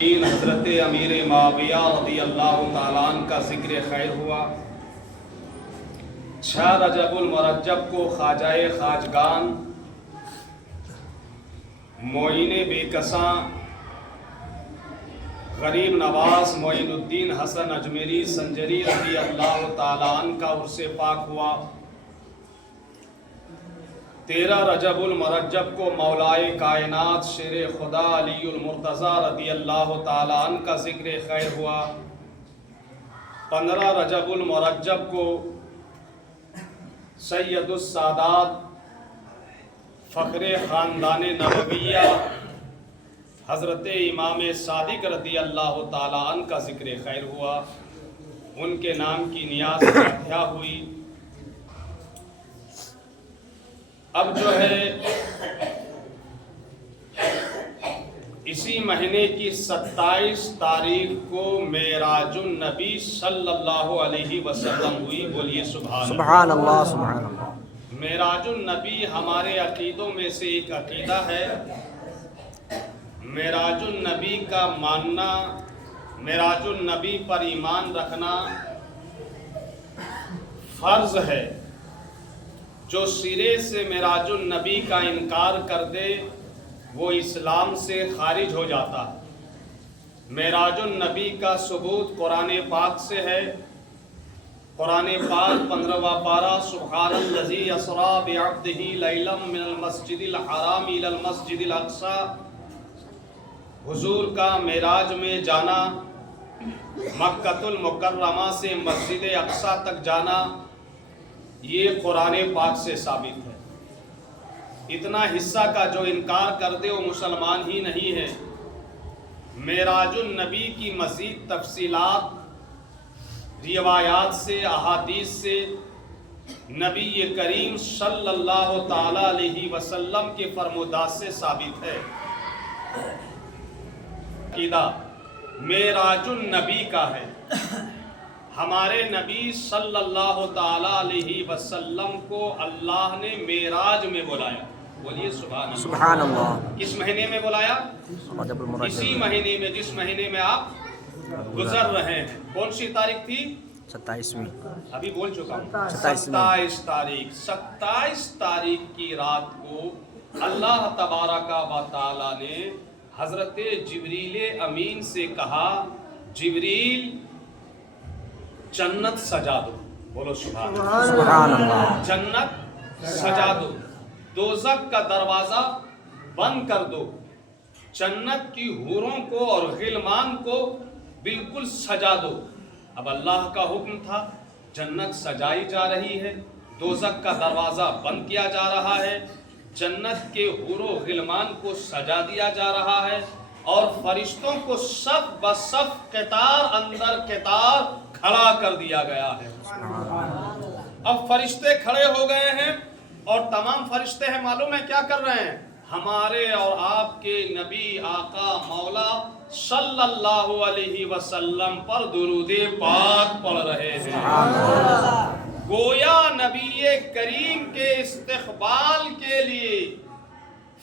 حضرت امیر معاویہ رضی اللہ تعالیٰ عنہ کا ذکر خیر ہوا۔ 6 رجب المرجب کو خواجہ خواجگان معین بے کساں غریب نواز معین الدین حسن اجمیری سنجری رضی اللہ تعالیٰ عنہ کا عرس پاک ہوا۔ 13 رجب المرجب کو مولائے کائنات شیر خدا علی المرتضیٰ رضی اللہ تعالیٰ عنہ کا ذکر خیر ہوا۔ 15 رجب المرجب کو سید السادات فخر خاندان نبویہ حضرت امام صادق رضی اللہ تعالیٰ عنہ کا ذکر خیر ہوا۔ ان کے نام کی نیاز فاتحہ ہوئی۔ اب جو ہے اسی مہینے کی 27 تاریخ کو معراج النبی صلی اللہ علیہ وسلم ہوئی۔ بولیے سبحان اللہ۔ سبحان اللہ۔ معراج النبی ہمارے عقیدوں میں سے ایک عقیدہ ہے۔ معراج النبی کا ماننا، معراج النبی پر ایمان رکھنا فرض ہے۔ جو سرے سے معراج النبی کا انکار کر دے وہ اسلام سے خارج ہو جاتا ہے۔ معراج النبی کا ثبوت قرآن پاک سے ہے۔ قرآن پاک 15واں پارہ سبحان الذی اسریٰ بعبدہ لیلا من المسجد الحرام الی المسجد الاقصیٰ، حضور کا معراج میں جانا، مکۃ المکرمہ سے مسجد اقصیٰ تک جانا، یہ قرآن پاک سے ثابت ہے۔ اتنا حصہ کا جو انکار کر دے وہ مسلمان ہی نہیں ہے۔ معراج النبی کی مزید تفصیلات روایات سے، احادیث سے، نبی کریم صلی اللہ تعالی علیہ وسلم کے فرمودات سے ثابت ہے۔ عقیدہ معراج النبی کا ہے۔ ہمارے نبی صلی اللہ تعالی علیہ وسلم کو اللہ نے معراج میں بلایا۔ بولیے سبحان اللہ۔ کس مہینے میں بلایا؟ اسی مہینے میں جس مہینے میں آپ گزر رہے ہیں۔ کون سی تاریخ تھی؟ 27ویں۔ ابھی بول چکا ہوں۔ 27 تاریخ۔ 27 تاریخ کی رات کو اللہ تبارک و تعالی نے حضرت جبریل امین سے کہا، جبریل جنت سجا دو۔ بولو سبحان اللہ۔ جنت سجا دو، دوزخ کا دروازہ بند کر دو، جنت کی حوروں کو اور غلمان کو بالکل سجا دو۔ اب اللہ کا حکم تھا، جنت سجائی جا رہی ہے، دوزخ کا دروازہ بند کیا جا رہا ہے، جنت کے حور و غلمان کو سجا دیا جا رہا ہے، اور فرشتوں کو صف بصف قطار اندر قطار کھڑا کر دیا گیا ہے۔ اب فرشتے کھڑے ہو گئے ہیں اور تمام فرشتے ہیں، معلوم ہے کیا کر رہے ہیں؟ ہمارے اور آپ کے نبی آقا مولا صلی اللہ علیہ وسلم پر درود پاک پڑھ رہے ہیں۔ گویا نبی کریم کے استقبال کے لیے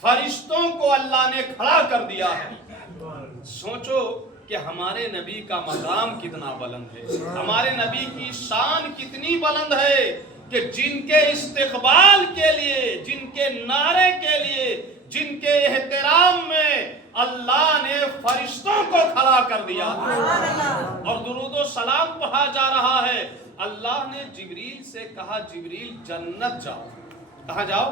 فرشتوں کو اللہ نے کھڑا کر دیا ہے۔ سوچو کہ ہمارے نبی کا مقام کتنا بلند ہے، ہمارے نبی کی شان کتنی بلند ہے کہ جن کے استقبال کے لیے، جن کے نعرے کے لیے، جن کے احترام میں اللہ نے فرشتوں کو کھڑا کر دیا اور درود و سلام پڑھا جا رہا ہے۔ اللہ نے جبریل سے کہا، جبریل جنت جاؤ۔ کہاں جاؤ؟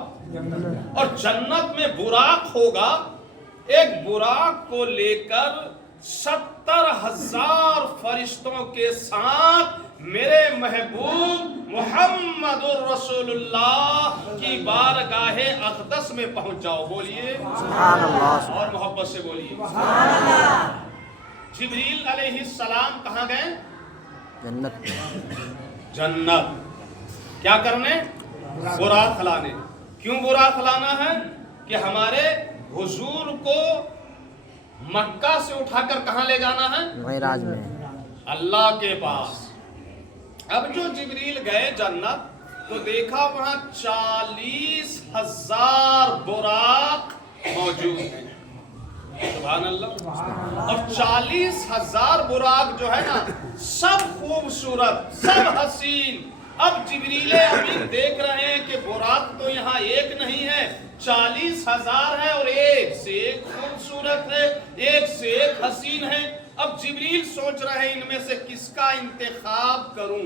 اور جنت میں براق ہوگا، ایک براق کو لے کر 70,000 فرشتوں کے ساتھ میرے محبوب محمد الرسول اللہ کی بارگاہ اقدس میں پہنچ جاؤ۔ بولیے سبحان اللہ۔ اور محبت سے بولیے سبحان اللہ۔ جبریل علیہ السلام کہاں گئے؟ جنت۔ جنت کیا کرنے؟ براق کھلانے۔ کیوں براق کھلانا ہے؟ کہ ہمارے حضور کو مکہ سے اٹھا کر کہاں لے جانا ہے؟ معراج میں، اللہ کے پاس۔ اب جو جبریل گئے جنت تو دیکھا وہاں 40,000 براق موجود ہیں۔ سبحان اللہ. اور 40,000 براق جو ہے نا سب خوبصورت سب حسین. اب جبریل امین دیکھ رہے ہیں کہ براق تو یہاں ایک نہیں ہے 40,000 ہے اور ایک سے ایک خوبصورت ہے ایک سے ایک حسین ہے. اب جبریل سوچ رہے ہیں ان میں سے کس کا انتخاب کروں.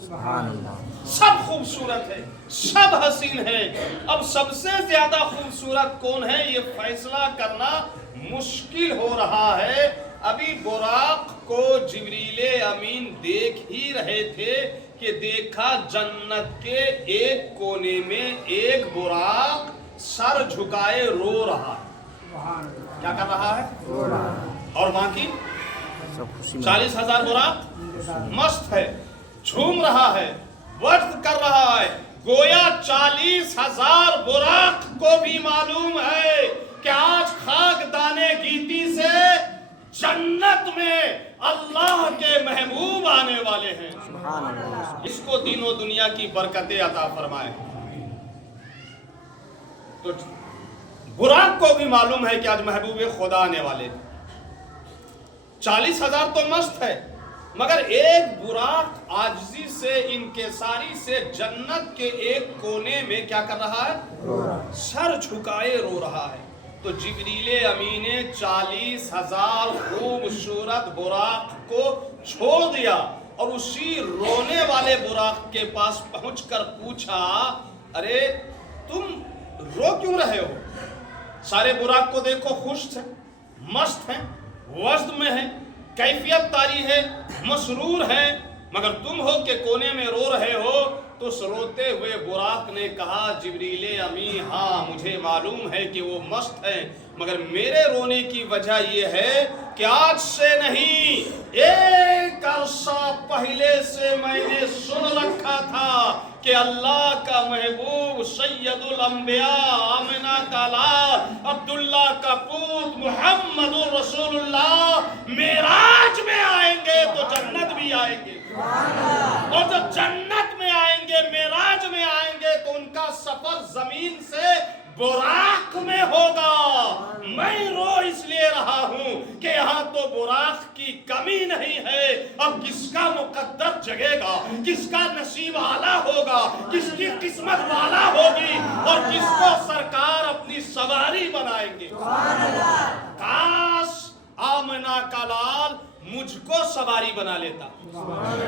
سبحان اللہ. سب خوبصورت ہے سب حسین ہے. اب سب سے زیادہ خوبصورت کون ہے یہ فیصلہ کرنا مشکل ہو رہا ہے. ابھی براق کو جبریل امین دیکھ ہی رہے تھے کہ دیکھا جنت کے ایک کونے میں ایک براق سر جھکائے رو رہا ہے. کیا کر رہا ہے؟ اور باقی سب خوشی میں 40,000 براق مست ہے جھوم رہا ہے وقت کر رہا ہے. گویا 40,000 براق کو بھی معلوم ہے کہ آج خاک دانے گیتی سے جنت میں اللہ کے محبوب آنے والے ہیں. سبحان اللہ. اس کو دین و دنیا کی برکتیں عطا فرمائے. تو براق کو بھی معلوم ہے کہ آج محبوب خدا آنے والے ہیں. 40,000 تو مست ہے مگر ایک براق عاجزی سے انکساری سے جنت کے ایک کونے میں کیا کر رہا ہے؟ سر جھکائے رو رہا ہے. تو جبریل امین نے 40,000 خوبصورت براق کو چھوڑ دیا اور اسی رونے والے براق کے پاس پہنچ کر پوچھا ارے تم رو کیوں رہے ہو؟ سارے براق کو دیکھو خوش ہیں مست ہیں وزد میں ہیں کیفیت طاری ہے مسرور ہیں مگر تم ہو کہ کونے میں رو رہے ہو. تو اس روتے ہوئے براق نے کہا جبریل امین ہاں مجھے معلوم ہے کہ وہ مست ہیں مگر میرے رونے کی وجہ یہ ہے کہ آج سے نہیں ایک عرصہ پہلے سے میں نے سن رکھا تھا کہ اللہ کا محبوب سید الانبیاء آمنہ کا لال عبداللہ کا پوت محمد رسول اللہ معراج میں آئیں گے تو جنت بھی آئیں گے اور جب جنت میں آئیں گے معراج میں آئیں گے تو ان کا سفر زمین سے براق میں ہوگا. میں رو اس لیے رہا ہوں کہ یہاں تو براق کی کمی نہیں ہے. اب کس کا مقدر جگے گا کس کا نصیب اعلیٰ ہوگا کس کی قسمت والا ہوگی اور کس کو سرکار اپنی سواری بنائیں گے. کاش آمنہ کا لال مجھ کو سواری بنا لیتا.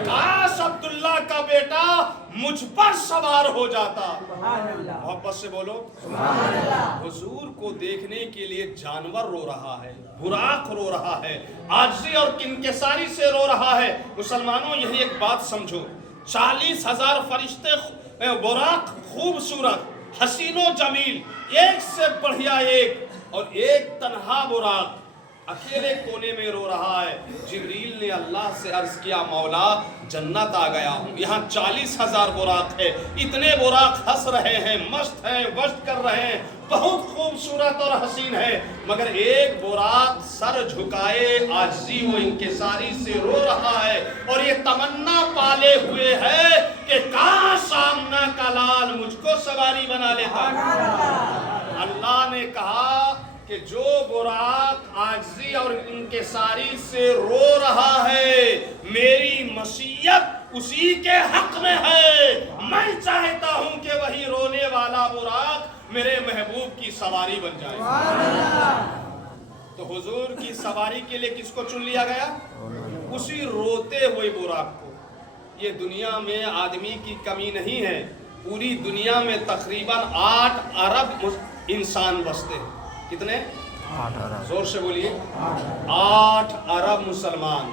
کاش عبداللہ کا بیٹا مجھ پر سوار ہو جاتا. محبت سے بولو حضور کو دیکھنے کے لیے جانور رو رہا ہے براق رو رہا ہے عاجزی اور انکساری سے رو رہا ہے. مسلمانوں یہی ایک بات سمجھو 40,000 فرشتے براق خوبصورت حسین و جمیل ایک سے بڑھیا ایک اور ایک تنہا براق اکیلے کونے میں رو رہا ہے. جبریل نے اللہ سے عرض کیا مولا جنت آ گیا ہوں یہاں 40,000 براق ہے اتنے براق ہنس رہے ہیں مست ہیں وشت کر رہے ہیں بہت خوبصورت اور حسین ہے مگر ایک براق سر جھکائے عاجزی و انکساری سے رو رہا ہے اور یہ تمنا پالے ہوئے ہے کہ کاش آمنہ کا لال مجھ کو سواری بنا لیتا. اللہ نے کہا کہ جو براق عاجزی اور انکساری سے رو رہا ہے میری مشیت اسی کے حق میں ہے. میں چاہتا ہوں کہ وہی رونے والا براق میرے محبوب کی سواری بن جائے. تو حضور کی سواری کے لیے کس کو چن لیا گیا؟ اسی روتے ہوئے براق کو. یہ دنیا میں آدمی کی کمی نہیں ہے پوری دنیا میں تقریباً 8 ارب انسان بستے ہیں. کتنے؟ 8 ارب. زور سے بولیے 8 ارب مسلمان.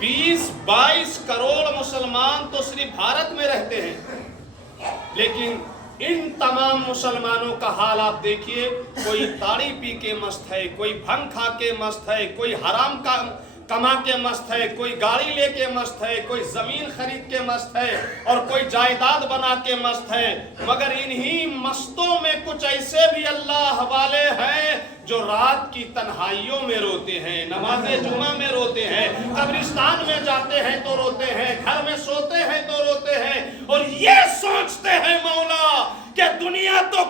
20-22 کروڑ مسلمان تو صرف بھارت میں رہتے ہیں لیکن ان تمام مسلمانوں کا حال آپ دیکھیے کوئی تاڑی پی کے مست ہے کوئی بھنگ کھا کے مست ہے کوئی حرام کا کما کے مست ہے کوئی گاڑی لے کے مست ہے کوئی زمین خرید کے مست ہے اور کوئی جائیداد بنا کے مست ہے. مگر انہی مستوں میں کچھ ایسے بھی اللہ والے ہیں جو رات کی تنہائیوں میں روتے ہیں نماز جمعہ میں روتے ہیں قبرستان میں جاتے ہیں تو روتے ہیں گھر میں سوتے ہیں تو روتے ہیں اور یہ سوچتے ہیں مولا کہ دنیا تو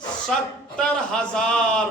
70,000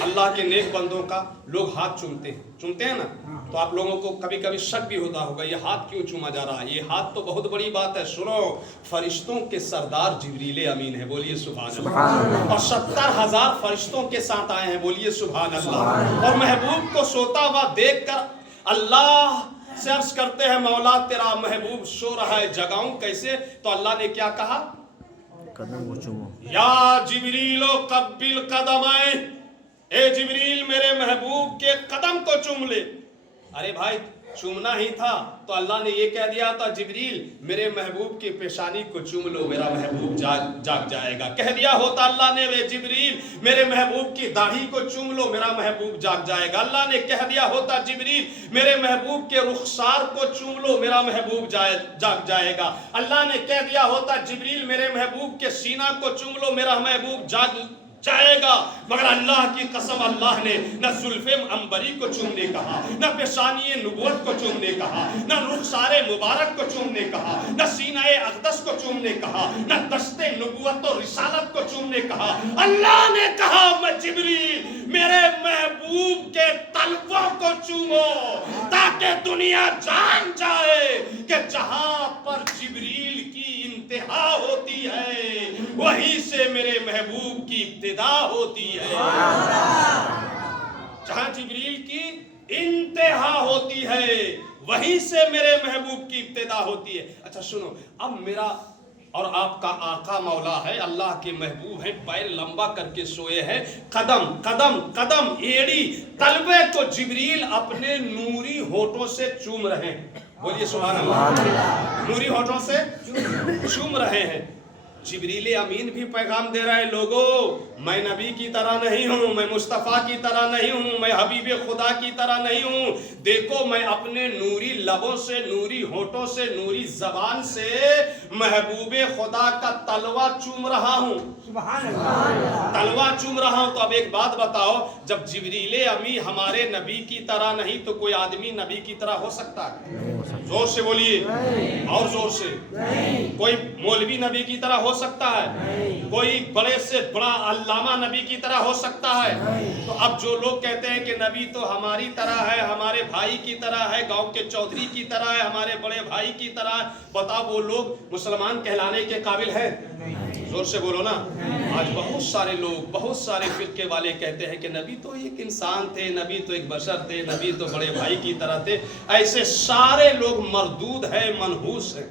اللہ کے نیک بندوں کا لوگ ہاتھ چومتے ہیں نا, تو آپ لوگوں کو کبھی کبھی شک بھی ہوتا ہوگا یہ ہاتھ کیوں چوما جا رہا ہے. یہ ہاتھ تو بہت بڑی بات ہے. سنو, فرشتوں کے سردار جبریل امین ہے, بولیے سبحان اللہ. اور 70,000 فرشتوں کے ساتھ آئے ہیں, بولیے سبحان اللہ. اور محبوب کو سوتا ہوا دیکھ کر اللہ سے عرض کرتے ہیں مولا تیرا محبوب سو رہا ہے, جگاؤں کیسے؟ تو اللہ نے کیا کہا, قدم کو چومو. یا جبریل قبل قدمائے, اے جبریل میرے محبوب کے قدم کو چوم لے. ارے بھائی چومنا ہی تھا تو اللہ نے یہ کہہ دیا تھا جبریل میرے محبوب کی پیشانی کو چوم لو, میرا محبوب جاگ جائے گا. کہہ دیا ہوتا اللہ نے اے جبریل میرے محبوب کی داڑھی کو چوم لو, میرا محبوب جاگ جائے گا. اللہ نے کہہ دیا ہوتا جبریل میرے محبوب کے رخسار کو چوم لو, میرا محبوب جاگ جائے گا. اللہ نے کہہ دیا ہوتا جبریل میرے محبوب کے سینہ کو چوم لو, میرا محبوب جاگ جائے گا. مگر اللہ کی قسم اللہ نے نہ زلف عنبری کو چومنے کہا, نہ پیشانی نبوت کو چومنے کہا, نہ رخسار مبارک کو چومنے کہا, نہ سینہ اقدس کو چومنے کہا, نہ دست نبوت و رسالت کو چومنے کہا. اللہ نے کہا میں جبریل میرے محبوب کے طلبوں کو چومو, تاکہ دنیا جان جائے کہ جہاں پر جبریل کی انتہا ہوتی ہے وہیں سے میرے محبوب کی ابتدا ہوتی ہے. جہاں جبریل کی انتہا ہوتی ہے وہیں سے میرے محبوب کی ابتدا ہوتی ہے. اچھا سنو, اب میرا اور آپ کا آقا مولا ہے, اللہ کے محبوب ہیں, پیر لمبا کر کے سوئے ہیں, قدم قدم قدم ایڑی تلوے کو جبریل اپنے نوری ہونٹوں سے چوم رہے ہیں. بولیے سبحان اللہ. نوری ہونٹوں سے چوم رہے ہیں. جبریل امین بھی پیغام دے رہا ہے, لوگوں میں نبی کی طرح نہیں ہوں, میں مصطفیٰ کی طرح نہیں ہوں, میں حبیب خدا کی طرح نہیں ہوں. دیکھو میں اپنے نوری لبوں سے, نوری ہونٹوں سے, نوری زبان سے محبوب خدا کا تلوا چوم رہا ہوں, تلوا چوم رہا ہوں. تو اب ایک بات بتاؤ, جب جبریل امی ہمارے نبی کی طرح نہیں تو کوئی آدمی نبی کی طرح ہو سکتا ہے؟ زور سے بولیے, اور زور سے. کوئی مولوی نبی کی طرح ہو سکتا ہے؟ کوئی بڑے سے بڑا علامہ نبی کی طرح ہو سکتا ہے؟ تو اب جو لوگ کہتے ہیں کہ نبی تو ہماری طرح ہے, ہمارے بھائی کی طرح ہے, گاؤں کے چودھری کی طرح ہے, ہمارے بڑے بھائی کی طرح ہے, بتاؤ وہ لوگ مسلمان کہلانے کے قابل ہیں؟ زور سے بولو نا. آج بہت سارے لوگ, بہت سارے فرقے والے کہتے ہیں کہ نبی تو ایک انسان تھے, نبی تو ایک بشر تھے, نبی تو بڑے بھائی کی طرح تھے. ایسے سارے لوگ مردود ہیں, منحوس ہیں.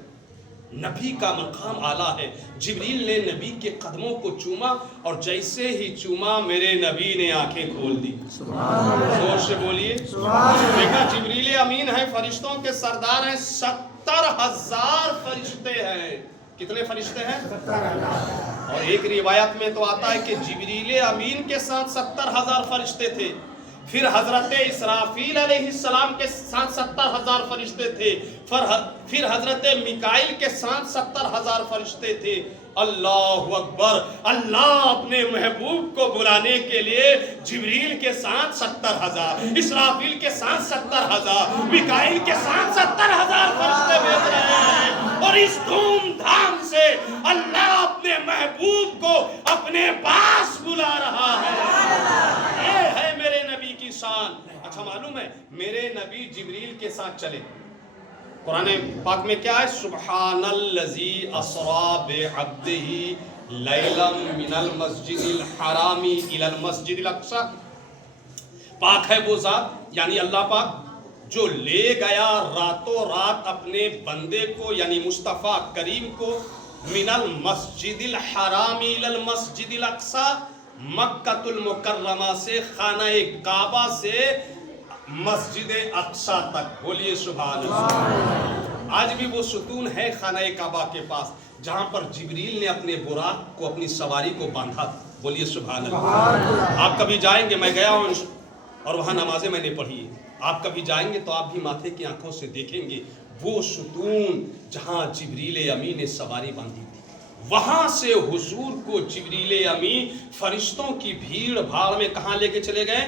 نبی کا مقام اعلیٰ ہے. جبریل نے نبی کے قدموں کو چوما اور جیسے ہی چوما میرے نبی نے آنکھیں کھول دی. زور سے بولیے. دیکھا جبریل امین ہے, فرشتوں کے سردار ہیں, 70,000 فرشتے ہیں. کتنے فرشتے ہیں؟ اور ایک روایت میں تو آتا ہے کہ جبریل امین کے ساتھ 70,000 فرشتے تھے. پھر حضرت اسرافیل علیہ السلام کے ساتھ 70,000 فرشتے تھے. پھر حضرت میکائیل کے ساتھ 70,000 فرشتے تھے. اللہ اکبر. اللہ اپنے محبوب کو بلانے کے لیے جبریل کے ساتھ 70,000, اسرافیل کے ساتھ 70,000, میکائیل کے ساتھ 70,000 فرشتے بھیج رہے ہیں. اور اس دھوم دھام سے اللہ اپنے محبوب کو اپنے پاس بلا رہا ہے. یہ ہے میرے نبی کی شان. اچھا معلوم ہے میرے نبی جبریل کے ساتھ چلے. قرآن پاک میں کیا ہے؟ سبحان الذی اسری بعبدہ لیلا من المسجد الحرام الی المسجد الاقصی. پاک ہے وہ ذات یعنی اللہ پاک جو لے گیا راتوں رات اپنے بندے کو یعنی مصطفیٰ کریم کو من المسجد الحرام الی المسجد الاقصی, مکہ المکرمہ سے, خانہ کعبہ سے مسجد اقصی تک. بولیے سبحان اللہ. آج بھی وہ ستون ہے خانہ کعبہ کے پاس جہاں پر جبریل نے اپنے براق کو, اپنی سواری کو باندھا تھا. بولیے سبحان اللہ. آپ کبھی جائیں گے, میں گیا ہوں اور وہاں نمازیں میں نے پڑھی. آپ کبھی جائیں گے تو آپ بھی ماتھے کی آنکھوں سے دیکھیں گے وہ ستون جہاں جبریل امی نے سواری باندھی تھی. وہاں سے حضور کو جبریل امی فرشتوں کی بھیڑ بھاڑ میں کہاں لے کے چلے گئے؟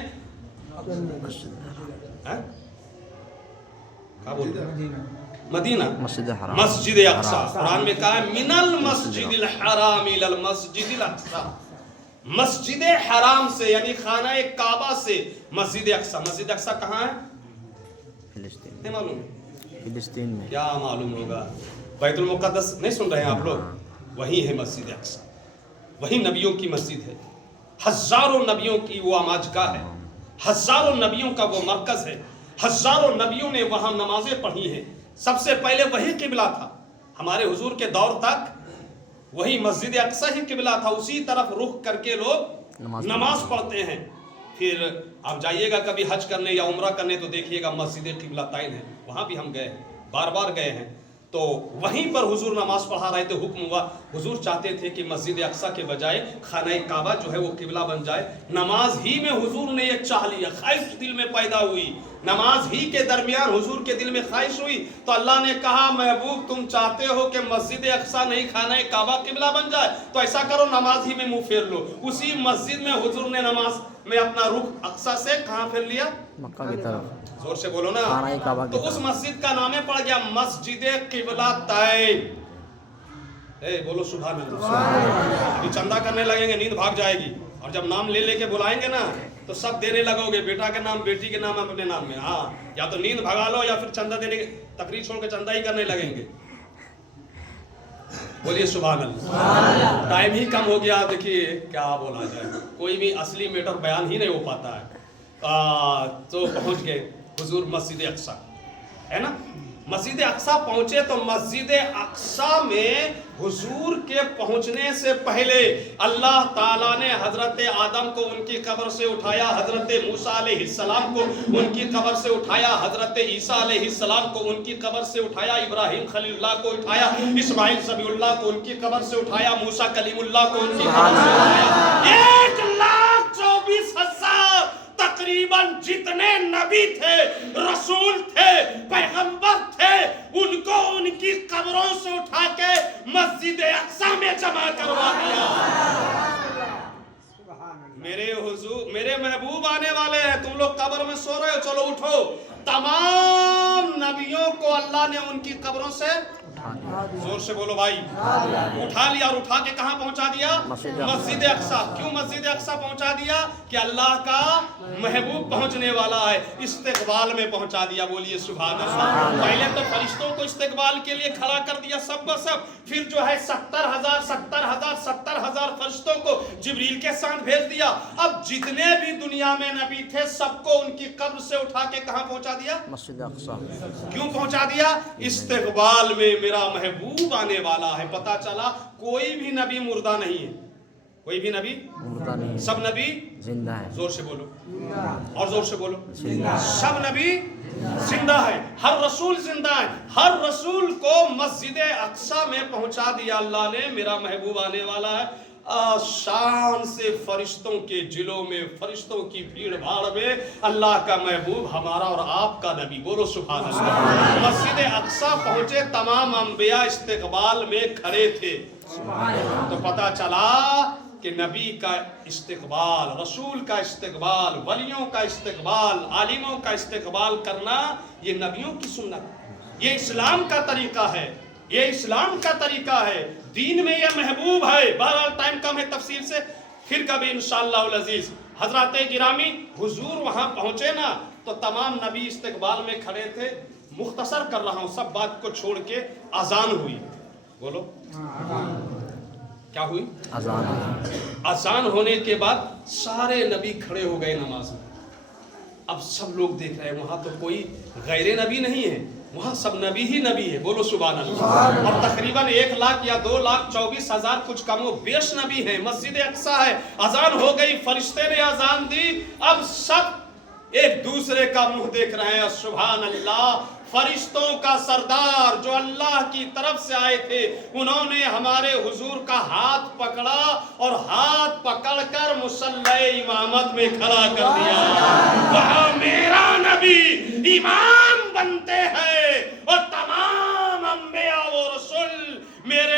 مدینہ, مسجد اقصی. قرآن میں کہا ہے من المسجد الحرام الی المسجد الاقصی. مسجد حرام سے یعنی خانہ کعبہ سے مسجد اقصی. مسجد اقصی کہاں ہے؟ فلسطین. نہیں معلوم؟ فلسطین میں. کیا معلوم ہوگا؟ بیت المقدس نہیں سن رہے ہیں آپ لوگ؟ وہی ہے مسجد اقصی. وہی نبیوں کی مسجد ہے. ہزاروں نبیوں کی وہ آماجگاہ ہے. ہزاروں نبیوں کا وہ مرکز ہے. ہزاروں نبیوں نے وہاں نمازیں پڑھی ہیں. سب سے پہلے وہی قبلہ تھا. ہمارے حضور کے دور تک وہی مسجد اقصی ہی قبلہ تھا. اسی طرف رخ کر کے لوگ نماز پڑھتے ہیں. پھر آپ جائیے گا کبھی حج کرنے یا عمرہ کرنے تو دیکھیے گا مسجد قبلہ تین ہے. وہاں بھی ہم گئے ہیں, بار بار گئے ہیں. تو وہیں پر حضور نماز پڑھا رہے تھے. حکم ہوا, حضور چاہتے تھے کہ مسجد اقصی کے بجائے خانہ کعبہ جو ہے وہ قبلہ بن جائے. نماز ہی میں حضور نے یہ چاہ لیا, خواہش دل میں پیدا ہوئی. نماز ہی کے درمیان حضور کے دل میں خواہش ہوئی تو اللہ نے کہا محبوب تم چاہتے ہو کہ مسجد اقصی نہیں خانہ کعبہ قبلہ بن جائے تو ایسا کرو نماز ہی میں منہ پھیر لو. اسی مسجد میں حضور نے نماز میں اپنا رخ اقصی سے کہاں پھیر لیا؟ مکہ کی طرف. زور سے بولو نا. تو اس مسجد کا نام پڑ گیا مسجد قبلہ تین. بولو سبحان اللہ. ابھی چندہ کرنے لگیں گے نیند بھاگ جائے گی, اور جب نام لے لے کے بلائیں گے نا تو سب دینے لگو گے, بیٹا کے نام, بیٹی کے نام, اپنے نام میں. ہاں, یا تو نیند بھگا لو یا پھر چندہ دینے کے تقریر چھوڑ کے چندہ ہی کرنے لگیں گے. بولیے سبحان اللہ. ٹائم ہی کم ہو گیا. دیکھیے کیا بولا جائے, کوئی بھی اصلی میٹر بیان ہی نہیں ہو پاتا ہے. تو پہنچ گئے حضور مسجد اقصی ہے نا. مسجد اقصی پہنچے تو مسجد اقصی میں حضور کے پہنچنے سے پہلے اللہ تعالیٰ نے حضرت آدم کو ان کی قبر سے اٹھایا, حضرت موسیٰ علیہ السلام کو ان کی قبر سے اٹھایا, حضرت عیسیٰ علیہ السلام کو ان کی قبر سے اٹھایا, ابراہیم خلیل اللہ کو اٹھایا, اسماعیل ذبیح اللہ کو ان کی قبر سے اٹھایا, موسیٰ کلیم اللہ کو ان کی قبر سے اٹھایا. 1,24,000 تقریباً جتنے نبی تھے, رسول تھے, پیغمبر تھے, ان کو ان کی قبروں سے اٹھا کے مسجد اقصی میں جمع کروا دیا. میرے حضور, میرے محبوب آنے والے ہیں, تم لوگ قبر میں سو رہے ہو, چلو اٹھو. تمام نبیوں کو اللہ نے ان کی قبروں سے, زور سے بولو بھائی, اٹھا لیا. اور اٹھا کے کہاں پہنچا دیا؟ مسجد اقصی. کیوں مسجد اقصی پہنچا دیا؟ کہ اللہ کا محبوب پہنچنے والا ہے, استقبال میں پہنچا دیا. بولیے سبحان اللہ. پہلے تو فرشتوں کو استقبال کے لیے کھڑا کر دیا سب کا سب, پھر جو ہے 70,000 فرشتوں کو جبریل کے ساتھ بھیج دیا. اب جتنے بھی دنیا میں نبی تھے سب کو ان کی قبر سے اٹھا کے کہاں پہنچا دیا؟ مسجد اقصی. کیوں پہنچا دیا؟ استقبال میں میرا محبوب آنے والا ہے. پتا چلا کوئی بھی نبی مردہ نہیں ہے, کوئی بھی نبی مردہ نہیں, سب نبی زندہ ہے. زور سے بولو, اور زور سے بولو. سب نبی زندہ ہے, ہر رسول زندہ ہے. ہر رسول کو مسجد اقصی میں پہنچا دیا اللہ نے. میرا محبوب آنے والا ہے. شان سے فرشتوں کے جلوں میں, فرشتوں کی بھیڑ بھاڑ میں اللہ کا محبوب ہمارا اور آپ کا نبی. بولو سبحان اللہ. مسجد اقصی پہنچے, تمام انبیاء استقبال میں کھڑے تھے. تو پتا چلا کہ نبی کا استقبال, رسول کا استقبال, ولیوں کا استقبال, عالموں کا استقبال کرنا یہ نبیوں کی سنت, یہ اسلام کا طریقہ ہے, یہ اسلام کا طریقہ ہے. دین میں یہ محبوب ہے. بہرحال ٹائم کم ہے تفصیل سے, پھر کبھی انشاءاللہ العزیز. حضرات گرامی, حضور وہاں پہنچے نا تو تمام نبی استقبال میں کھڑے تھے. مختصر کر رہا ہوں, سب بات کو چھوڑ کے اذان ہوئی. بولو کیا ہوئی؟ اذان ہونے کے بعد سارے نبی کھڑے ہو گئے نماز میں. اب سب لوگ دیکھ رہے ہیں, وہاں تو کوئی غیر نبی نہیں ہے, وہاں سب نبی ہی نبی ہے. بولو سبحان اللہ. اور تقریباً 1,00,000 یا 2,24,000 کچھ کم و بیش نبی ہیں. مسجد اقصی ہے, اذان ہو گئی, فرشتے نے اذان دی. اب سب ایک دوسرے کا منہ دیکھ رہے ہیں. سبحان اللہ. فرشتوں کا سردار جو اللہ کی طرف سے آئے تھے, انہوں نے ہمارے حضور کا ہاتھ پکڑا اور ہاتھ پکڑ کر مصلی امامت میں کھڑا کر دیا. وہاں میرا نبی امام بنتے ہیں اور تمام انبیاء و رسول میرے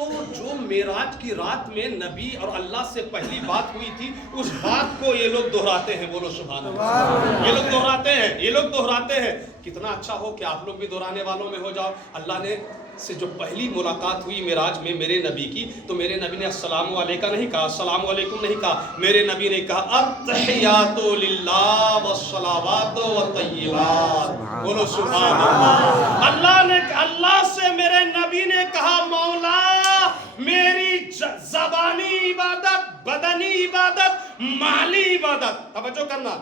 تو جو معراج کی رات میں نبی اور اللہ سے پہلی بات ہوئی تھی اس بات کو یہ لوگ دہراتے ہیں. بولو سبحان اللہ. یہ لوگ دہراتے ہیں. کتنا اچھا ہو کہ آپ لوگ بھی دہرانے والوں میں ہو جاؤ. اللہ نے سے جو پہلی ملاقات ہوئی معراج میں میرے نبی کی, تو میرے نبی نے السلام علیکہ نہیں کہا, السلام علیکم نہیں کہا. میرے نبی نے کہا التحیات للہ والصلوات والطیبات. بولو سبحان اللہ. اللہ سے میرے نبی نے کہا مولا میری زبانی عبادت, بدنی عبادت, مالی عبادت. توجہ کرنا,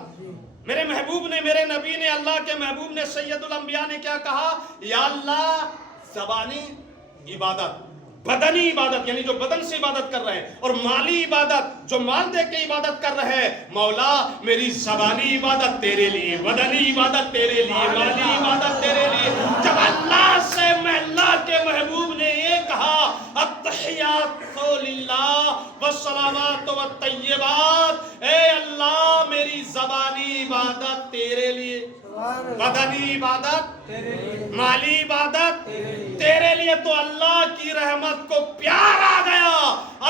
میرے محبوب نے, میرے نبی نے, اللہ کے محبوب نے, سید الانبیاء نے کیا کہا؟ یا اللہ زبانی عبادت, بدنی عبادت یعنی جو بدن سے عبادت کر رہے ہیں, اور مالی عبادت جو مال دے کے عبادت کر رہے ہیں. مولا میری زبانی عبادت تیرے لیے, بدنی عبادت تیرے لیے, مالی عبادت تیرے لیے. جب اللہ سے میں اللہ کے محبوب نے یہ کہا التحیات للہ والصلوات والطیبات, اے اللہ میری زبانی عبادت تیرے لیے, بدنی عبادت, مالی عبادت تیرے لیے, تو اللہ کی رحمت کو پیار آ گیا.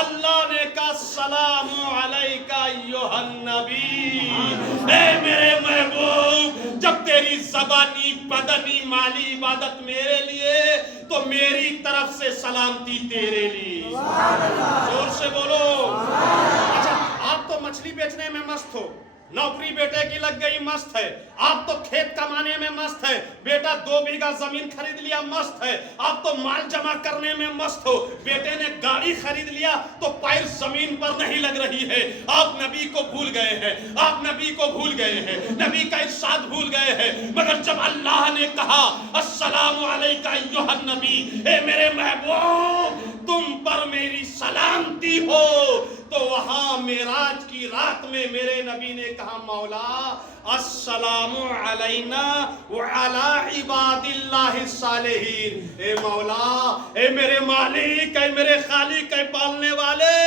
اللہ نے کہا السلام علیکہ ایھا النبی, اے میرے محبوب جب تیری زبانی, بدنی, مالی عبادت میرے لیے تو میری طرف سے سلامتی تیرے لیے. زور سے بولو. اچھا آپ تو مچھلی بیچنے میں مست ہو, نوکری بیٹے کی لگ گئی مست ہے, آپ تو کھیت کمانے میں مست ہے, بیٹا 2 بیگھہ زمین خرید لیا مست ہے, آپ تو مال جمع کرنے میں مست ہو, بیٹے نے گاڑی خرید لیا تو پیر زمین پر نہیں لگ رہی ہے. آپ نبی کو بھول گئے ہیں, آپ نبی کو بھول گئے ہیں, نبی کا ارشاد بھول گئے ہیں. مگر جب اللہ نے کہا السلام علیکہ ایھا النبی, اے میرے محبوب تم پر میری سلامتی ہو, تو وہاں معراج کی رات میں میرے نبی نے کہا مولا السلام علینا وعلی عباد اللہ الصالحین. اے مولا, اے میرے مالک, اے میرے خالق, اے پالنے والے,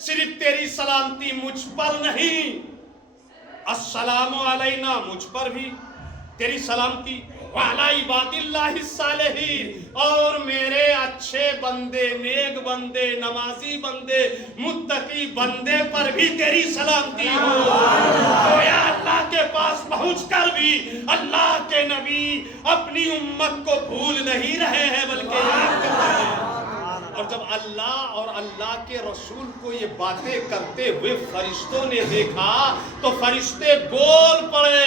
صرف تیری سلامتی مجھ پر نہیں, السلام علینا مجھ پر بھی تیری سلامتی, وعلی عباد اللہ الصالحین, اور میرے اچھے بندے, نیک بندے, نمازی بندے, متقی بندے پر بھی تیری سلامتی ہو. تو یا اللہ کے پاس پہنچ کر بھی اللہ کے نبی اپنی امت کو بھول نہیں رہے ہیں بلکہ یاد کر رہے ہیں. اور جب اللہ اور اللہ کے رسول کو یہ باتیں کرتے ہوئے فرشتوں نے دیکھا تو فرشتے بول پڑے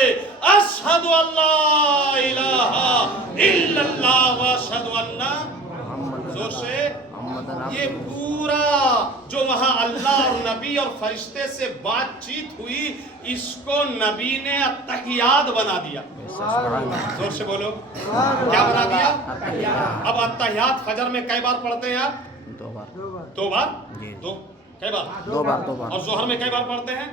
اشہد ان لا الہ الا اللہ واشہد ان, زور سے. یہ پورا جو وہاں اللہ اور نبی اور فرشتے سے بات چیت ہوئی, اس کو نبی نے التحیات بنا دیا. زور سے بولو, کیا بنا دیا؟ اب التحیات فجر میں کئی بار پڑھتے ہیں آپ؟ 2 بار. 2 بار؟ کئی بار؟ 2 بار. اور ظہر میں کئی بار پڑھتے ہیں؟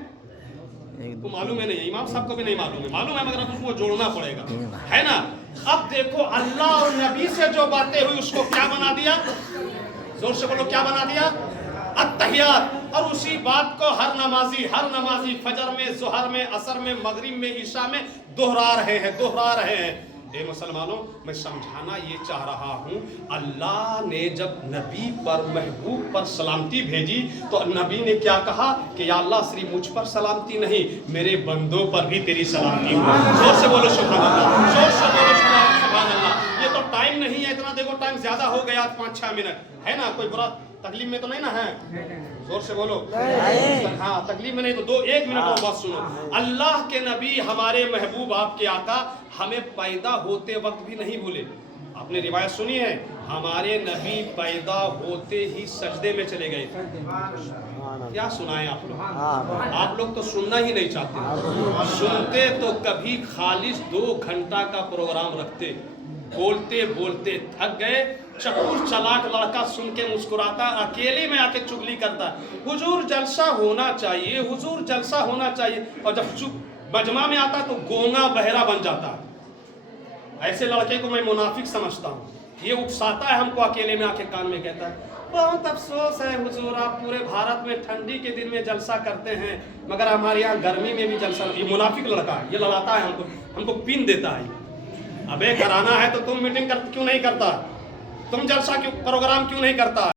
کو معلوم ہے نہیں, امام صاحب کو بھی نہیں معلوم ہے, معلوم ہے مگر اب اس کو جوڑنا پڑے گا, ہے نا. اب دیکھو اللہ اور نبی سے جو باتیں ہوئی اس کو کیا بنا دیا؟ زور سے بولو, کیا بنا دیا؟ التحیات. اور اسی بات کو ہر نمازی فجر میں, ظہر میں, عصر میں, مغرب میں, عشاء میں دہرا رہے ہیں. اے مسلمانوں, میں سمجھانا یہ چاہ رہا ہوں, اللہ نے جب نبی پر, محبوب پر سلامتی بھیجی تو نبی نے کیا کہا کہ یا اللہ صرف مجھ پر سلامتی نہیں, میرے بندوں پر بھی تیری سلامتی ہو. زور سے بولو سبحان اللہ, زور سے بولو سبحان اللہ. یہ تو ٹائم نہیں ہے اتنا, دیکھو ٹائم زیادہ ہو گیا, 5-6 منٹ ہے نا, کوئی برا تکلیف میں تو نہیں نا ہے؟ زور سے بولو. ہاں تکلیف میں نہیں تو 1 منٹ اور بات سنو. اللہ کے نبی ہمارے محبوب آپ کے آقا ہمیں پیدا ہوتے وقت بھی نہیں بھولے. آپ نے روایت سنی ہے, ہمارے نبی پیدا ہوتے ہی سجدے میں چلے گئے. کیا سنائیں آپ لوگ تو سننا ہی نہیں چاہتے, سنتے تو کبھی خالص 2 گھنٹہ کا پروگرام رکھتے, بولتے بولتے تھک گئے, چکور چلاک لڑکا سن کے مسکراتا, اکیلے میں آ کے چگلی کرتا, حضور جلسہ ہونا چاہیے, حضور جلسہ ہونا چاہیے, اور جب چپ مجمع میں آتا تو گونگا بہرا بن جاتا. ایسے لڑکے کو میں منافق سمجھتا ہوں. یہ اکساتا ہے ہم کو, اکیلے میں آ کے کان میں کہتا ہے بہت افسوس ہے حضور, آپ پورے بھارت میں ٹھنڈی کے دن میں جلسہ کرتے ہیں مگر ہمارے یہاں گرمی میں بھی جلسہ. یہ منافق لڑکا ہے, یہ لڑاتا ہے ہم کو پن دیتا ہے. ابے کرانا ہے تو تم میٹنگ کیوں نہیں کرتا, تم جلسہ پروگرام کیوں نہیں کرتا؟